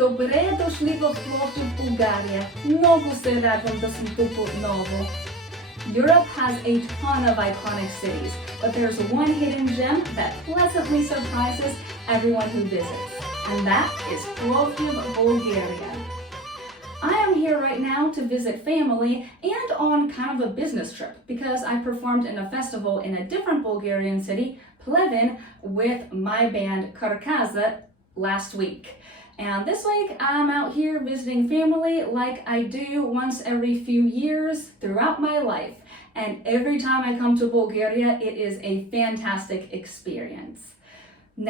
Добре дошли в Plovdiv, Bulgaria. Много се радвам да съм тук отново. Europe has a ton of iconic cities, but there's one hidden gem that pleasantly surprises everyone who visits, and that is Plovdiv, Bulgaria. I am here right now to visit family and on kind of a business trip because I performed in a festival in a different Bulgarian city, Plovdiv, with my band Karkaza last week. And this week I'm out here visiting family like I do once every few years throughout my life. And every time I come to Bulgaria, it is a fantastic experience.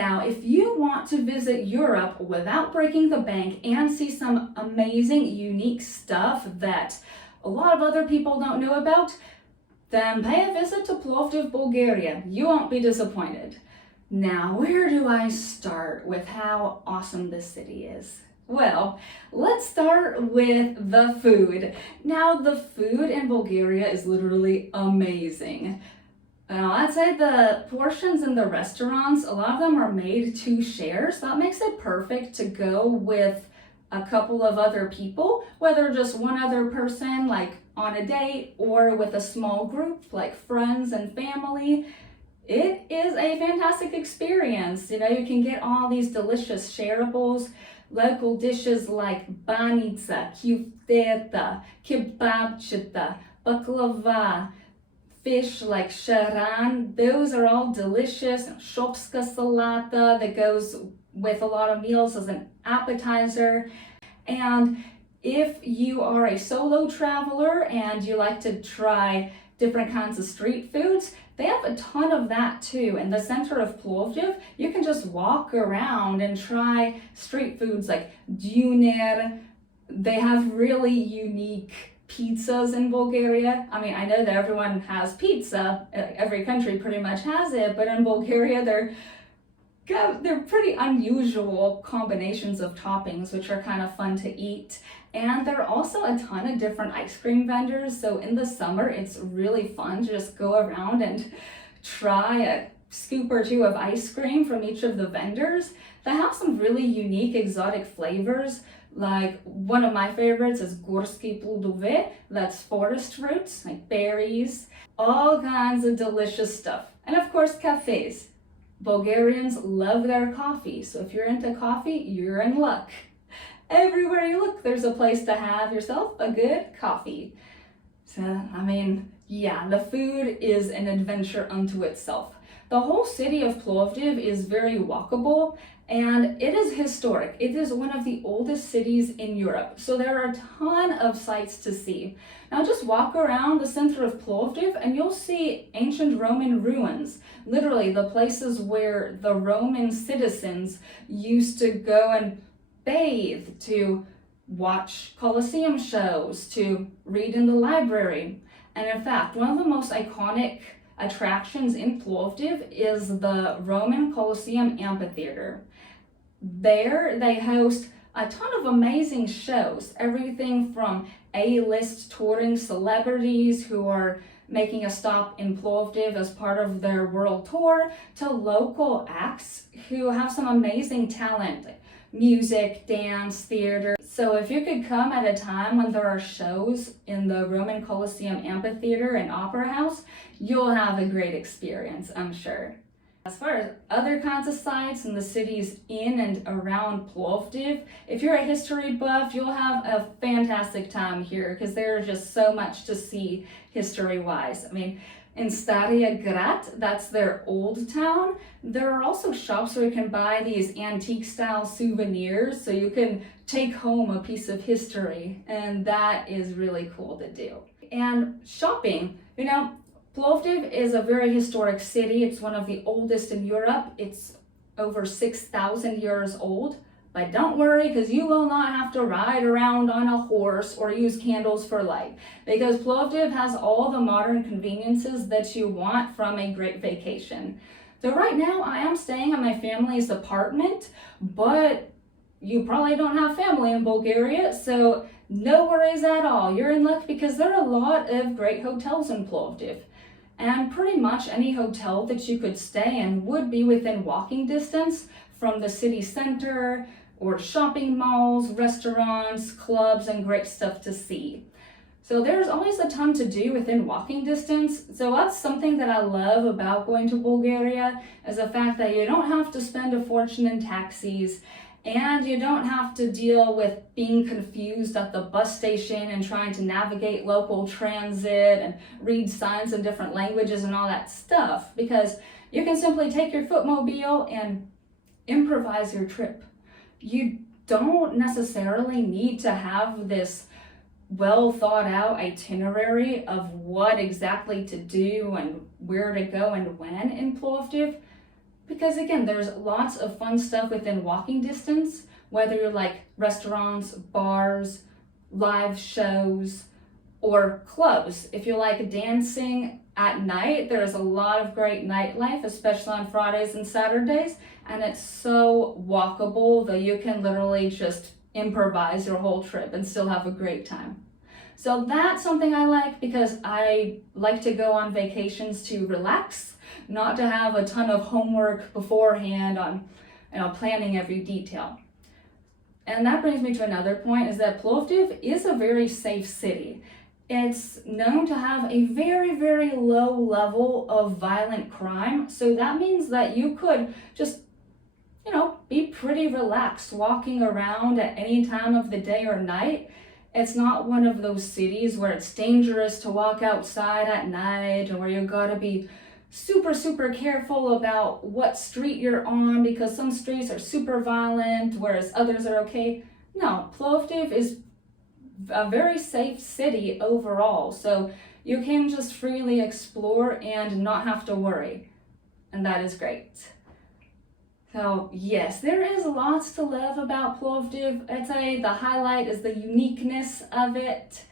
Now, if you want to visit Europe without breaking the bank and see some amazing, unique stuff that a lot of other people don't know about, then pay a visit to Plovdiv, Bulgaria. You won't be disappointed. Now, where do I start with how awesome this city is? Well, let's start with the food. Now, the food in Bulgaria is literally amazing. Now, I'd say the portions in the restaurants, a lot of them are made to share, so that makes it perfect to go with a couple of other people, whether just one other person, like on a date, or with a small group, like friends and family. It is a fantastic experience. You know, you can get all these delicious shareables, local dishes like banitsa, kyufteta, kebabchita, baklava, fish like sharan. Those are all delicious. Shopska salata that goes with a lot of meals as an appetizer. And if you are a solo traveler and you like to try different kinds of street foods, they have a ton of that too. In the center of Plovdiv, you can just walk around and try street foods like döner. They have really unique pizzas in Bulgaria. I mean, I know that everyone has pizza. Every country pretty much has it, but in Bulgaria, they're pretty unusual combinations of toppings, which are kind of fun to eat. And there are also a ton of different ice cream vendors. So in the summer, it's really fun to just go around and try a scoop or two of ice cream from each of the vendors. They have some really unique exotic flavors. Like one of my favorites is gorski Plovdiv, that's forest fruits, like berries, all kinds of delicious stuff. And of course, cafes. Bulgarians love their coffee, so if you're into coffee, you're in luck. Everywhere you look, there's a place to have yourself a good coffee. So, I mean, yeah, the food is an adventure unto itself. The whole city of Plovdiv is very walkable, and it is historic. It is one of the oldest cities in Europe, so there are a ton of sights to see. Now just walk around the center of Plovdiv and you'll see ancient Roman ruins, literally the places where the Roman citizens used to go and bathe, to watch Colosseum shows, to read in the library. And in fact, one of the most iconic attractions in Plovdiv is the Roman Colosseum Amphitheater. There they host a ton of amazing shows, everything from A-list touring celebrities who are making a stop in Plovdiv as part of their world tour, to local acts who have some amazing talent, music, dance, theater. So if you could come at a time when there are shows in the Roman Colosseum Amphitheater and Opera House, you'll have a great experience, I'm sure. As far as other kinds of sites in the cities in and around Plovdiv, if you're a history buff, you'll have a fantastic time here because there's just so much to see history-wise. I mean, in Staria Grad, that's their old town, there are also shops where you can buy these antique-style souvenirs so you can take home a piece of history, and that is really cool to do. And shopping, you know, Plovdiv is a very historic city. It's one of the oldest in Europe. It's over 6,000 years old. But don't worry, because you will not have to ride around on a horse or use candles for light, because Plovdiv has all the modern conveniences that you want from a great vacation. So right now I am staying at my family's apartment, but you probably don't have family in Bulgaria, so no worries at all. You're in luck because there are a lot of great hotels in Plovdiv. And pretty much any hotel that you could stay in would be within walking distance from the city center or shopping malls, restaurants, clubs, and great stuff to see. So there's always a ton to do within walking distance. So that's something that I love about going to Bulgaria, is the fact that you don't have to spend a fortune in taxis, and you don't have to deal with being confused at the bus station and trying to navigate local transit and read signs in different languages and all that stuff, because you can simply take your footmobile and improvise your trip. You don't necessarily need to have this well thought out itinerary of what exactly to do and where to go and when in Plovdiv, because again, there's lots of fun stuff within walking distance, whether you're like restaurants, bars, live shows, or clubs. If you like dancing at night, there's a lot of great nightlife, especially on Fridays and Saturdays, and it's so walkable that you can literally just improvise your whole trip and still have a great time. So that's something I like, because I like to go on vacations to relax, not to have a ton of homework beforehand on, planning every detail. And that brings me to another point, is that Plovdiv is a very safe city. It's known to have a very, very low level of violent crime. So that means that you could just, be pretty relaxed walking around at any time of the day or night. It's not one of those cities where it's dangerous to walk outside at night, or where you gotta be super, super careful about what street you're on, because some streets are super violent, whereas others are okay. No, Plovdiv is a very safe city overall, so you can just freely explore and not have to worry, and that is great. So yes, there is lots to love about Plovdiv. I'd say the highlight is the uniqueness of it,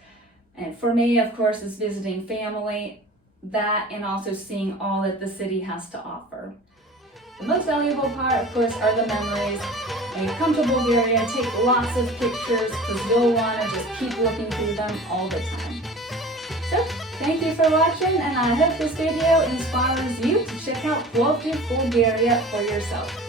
and for me, of course, is visiting family, that, and also seeing all that the city has to offer. The most valuable part, of course, are the memories. When you come to Bulgaria, take lots of pictures, because you'll want to just keep looking through them all the time. So, thank you for watching, and I hope this video inspires you to check out Plovdiv, Bulgaria for yourself.